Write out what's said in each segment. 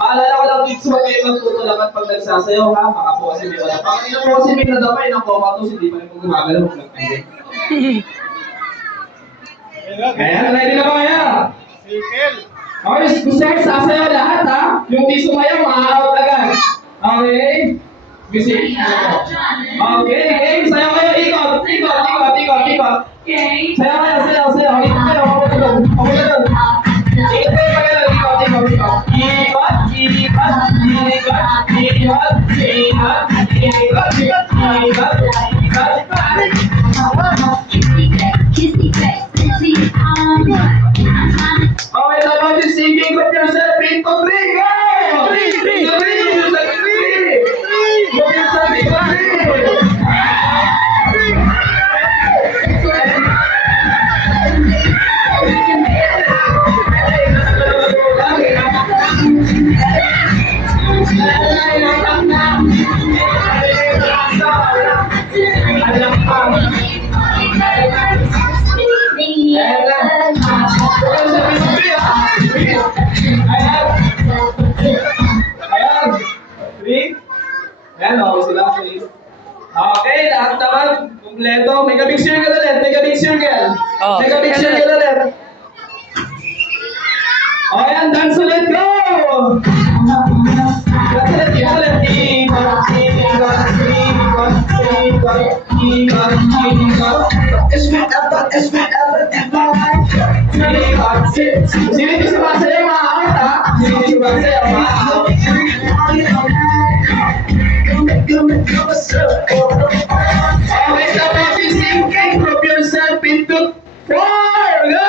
Paalala ko lang, kids, huwag kayo magtutulakan pag nagsasayaw, ha? Baka po kasi may wala. Baka ino po kasi may nadamay ng comatose, hindi pa rin po gumagalaw. Huwag lang kayo. Kaya, ready na ba kaya? Okay, gusto ko sasayaw lahat, ha? Yung di sumayaw, ma-out agad. Okay? Music. Okay, game. Sayaw kayo, ikot. Ikot. Sayaw kayo, sayaw. Ikot kayo, ako na doon. Ikot kayo pa gano'n, ikot. Okay, dapat yung singing with yourself into 3, go! 3! With yourself into 3. Ayan, okay sila. Okay, lahat naman. Kompleto. May kabig circle ulit. May kabig circle ulit. Ayan, dance ulit. Go! Dance ulit. Sino yung sumasayaw, ma-out, ha? Sino yung sumasayaw, ma-out? Okay, stop every sinking. Group yourself into 4. Go!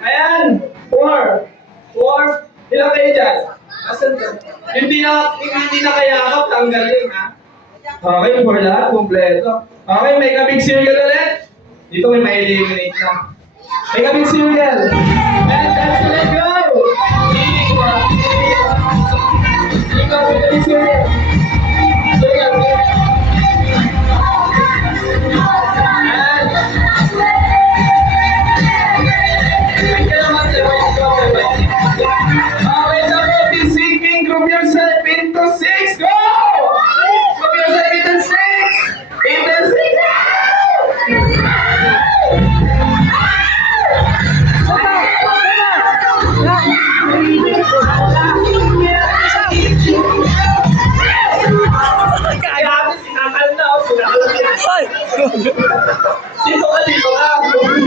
Ayan, 4. Ilang kayo dyan? Asan ka? Hindi na kayakap, tanggalin, ha? Okay, 4 lahat, kompleto. Okay, may kabig circle ulit. Dito may eliminate na. May kabig circle. And that's it, go! Ikaw, may kabig circle. Group yourself into 6. Go! Group yourself into 6. Into 6. Kaya sinakal na ako. Dito ka.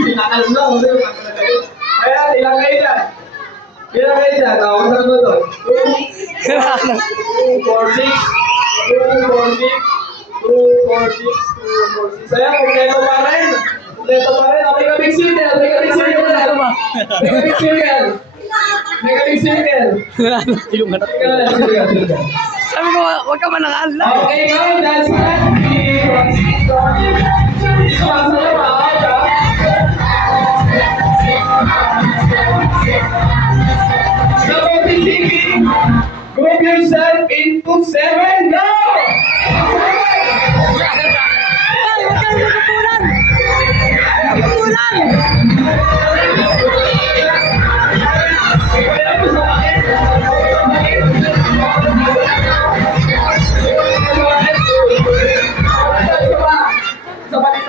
Sinakal na ako. Kaya ilang kayo dyan? Ilang kayo dyan? Ako sa ano doon? 2, 4, 6. Saya, kompleto pa rin. Okay, kabig circle. May kabig circle. Sabi mo, huwag ka manangalan. Okay, go. That's it. Sumasayaw, makakot, ha? Stop thinking. Group yourself into 7. Go! Ay, huwag kayo magkukulan. Sabay.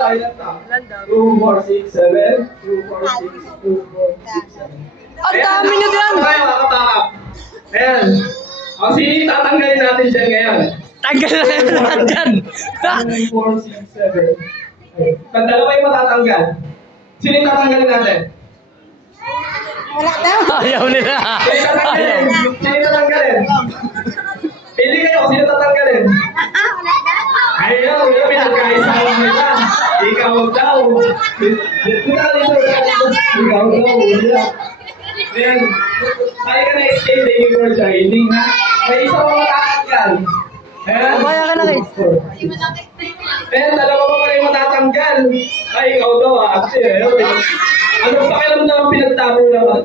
tayo ng top. 2, 4, 6, 7. 2, 4, 6, 2, 4, 6, 7. Ang dami nyo dyan! Tayo, kakapakap. Ayan. O, sino yung tatanggalin natin dyan ngayon? Tagal na kayo lahat dyan! 2, 4, 6, 7. Pag dalawa yung matatanggal. Sino yung tatanggalin natin? Wala daw. Ayaw nila! Sino yung tatanggalin? Ayaw! Sino yung tatanggalin? Pili kayo, sino tatanggalin? Wala daw. Ayaw, yun, pinagkaisahan nila. Ikaw daw. Ikaw daw. Ayan. Tayo ka na escape, thank you for joining, ha? May isa pa matatanggal. Ayan. Mamaya ka na, Kate. Ayan, dalawa pa pala yung matatanggal. Ay, ikaw daw, ha? Ano pakiramdam ang pinagtabo naman?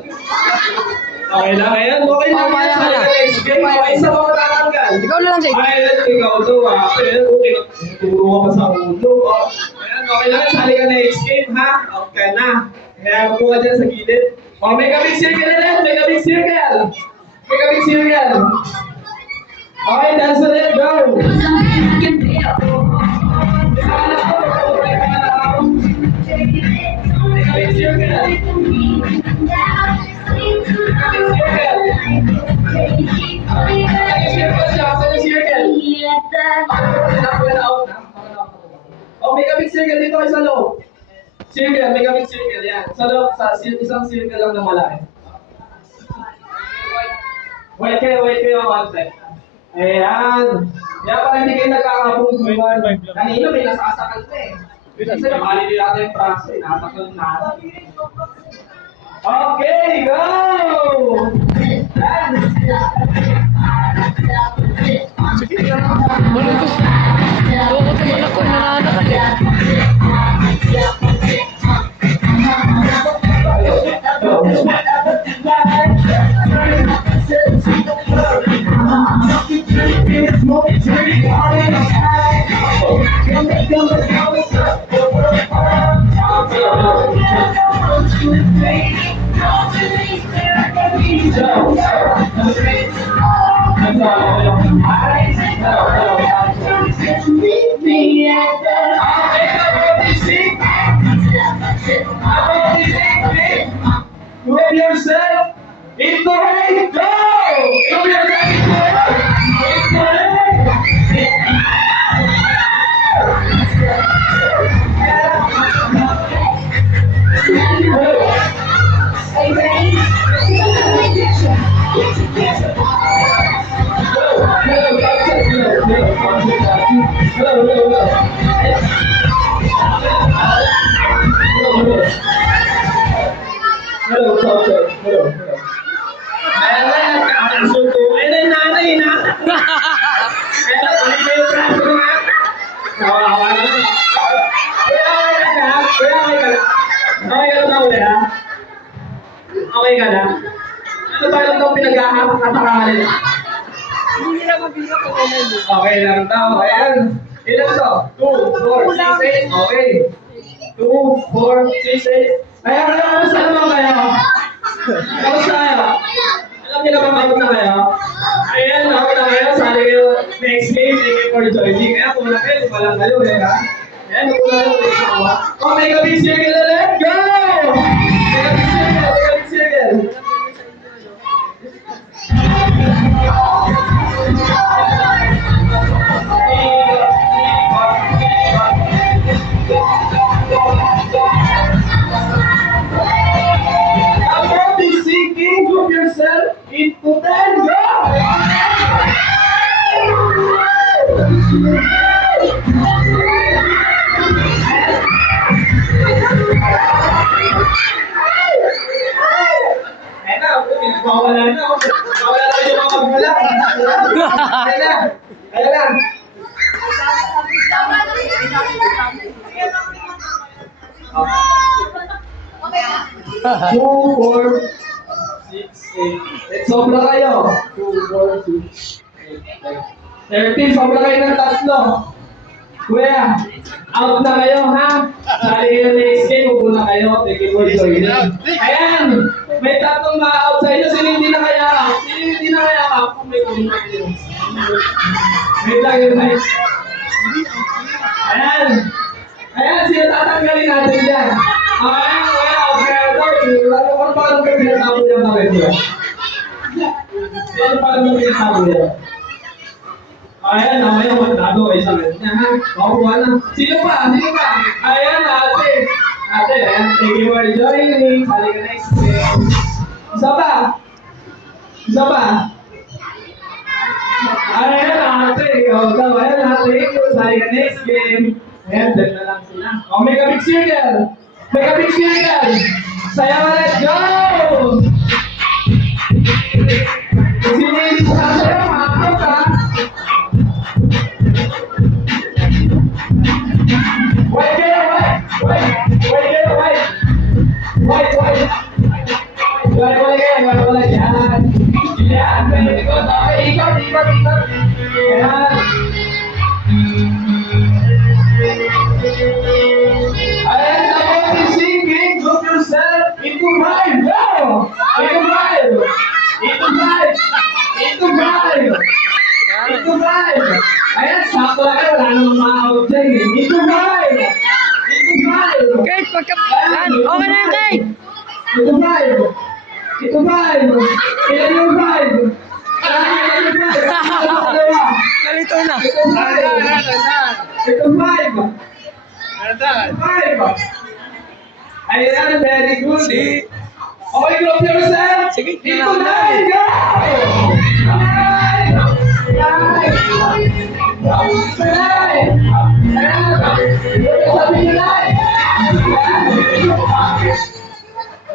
Okay lang, ayan. Okay lang. Mamaya ka na. Escape, may isa pa matatanggal. Ikaw na lang, Kate. Ay, ikaw daw, ha? Ayan, okay. Turo ka pa sa ulo. Oh. Ayan, okay lang. Sali ka na escape, ha? Okay na. Kaya po ka dyan sa gilid. Oh, may kabig circle ulit. May kabig circle. May kabig circle. Okay, dance ulit. Go. May kabig circle. Oh, may kabig circle dito kayo sa loob. Circle, may kabig circle. Yan. Sa loob, isang circle lang na malaki. Wait kayo konti. Ayan. Kaya pala hindi kayo nagkakabungguan. Kanina may nasasakal na eh. Kasi nakalili natin yung praso eh. Nakatakal na. Okay, go! Sige, wala ko. Loko naman ako, nananakal eh. Move yourself into right. Go! Move yourself into Are you ready? Hello, doctor. Hello. Ayan, nagkakasuntukin na yung nanay na. Ito, tuloy na yung braso nga. Nawawa na lang. Kuya, okay ka na? Kuya, okay ka na? Okay ka na ba ulit, ha? Okay ka na? Ano ba lang daw pinag-ahapakasakalin? Hindi nila mabilang kung ano yun. Okay lang daw. Ayan. Ilan to? 2, 4, 6, 8. Okay. 2, 4, 6, 8. Ayan, kamusta naman kayo? Kamusta kayo? Alam niyo na ba kayo na kayo? Ayan, ako na kayo. Sali kayo next game. Thank you for joining. Kaya kung na kayo, di ba lang kayo eh, ha? Ayan, kung na kayo, next ako. Oh, may kabig circle ulit. Go! May kabig circle. May kabig circle. About the sinking of yourself into tango. Ayan na, wala na. Wala na yung mga magulang. Ayan na. Ayan na. Two, 4, 6, 8. Sobra kayo. 2, 4, 6, 8, 13. Sobra kayo ng tatlo. Kuya, out na kayo, ha? Sali kayo next game, upo na kayo. Thank you for joining. Ayan! May tatlong ma-out sa inyo. Sino hindi na kaya? Sino hindi na kaya? Kung may kulit yun. Wait lang yun, guys. Ayan! Ayan! Ayan, sino tatanggalin natin dyan? Ayan, okay. Ano pa lang kayo pinatabo yan natin dyan? Sino pa lang kayo pinatabo yan? Ayan, mamaya magtago kayo sa akin. Ha? Makuha na. Sino pa? Sino pa? Ayan, ate. Ate, ayan. Thank you for joining. Sali ka next game. Isa pa? Isa pa? Ayan, ate. O, daw. Ayan, ate. Sali ka next game. Ayan, dyan na lang sila. O, make a big circle. Make a big circle. Sayaw, let's go! Sinilis ka sa'yo, makakot ka. Wait, kayo, wait! Wait! Wait kayo, wait! Wait, wait! Wala kayo, yan! Yan, very good! Okay, ikot! Yan! Ayan, tapos si singing, group yourself into five! Go! Into five! Into five! Into five! Into five! Ayan, sakto lang kayo, wala namang ma-out dyan eh. Into five! Into five! Kate, pagkapan. Okay na yan, Kate. Into five! Into five! Ilan yung five? Ilan yung five? Nalito na. Into five! Into five! Five! Ayan, very good. Okay, group yourself. Sige, Into nine, go! Nine! Nine! Nine! Sabi niyo nine!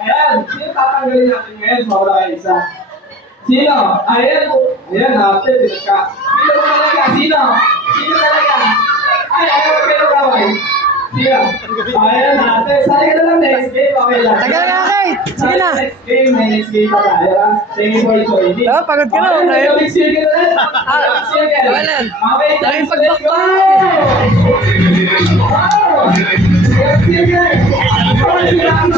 Ayan, sino tatanggalin natin ngayon? Mawala kayo isa. Sino? Ayan, ayan, ate, pinagka. Sino ba talaga? Sino? Sino talaga? Ay, ayaw ko kayo kaway. Sino? Ayan, ate. Sali ka na lang next game. Okay lang. Tagal na, Kate. Sige na. Next game, may next game pa tayo. Ha? Thank you for joining. Oh, pagod ka na, Okay, okay. may mix circle na rin. Mix circle. wala. Okay, Daming let's go. pagbakbakan. Wow! Mix circle.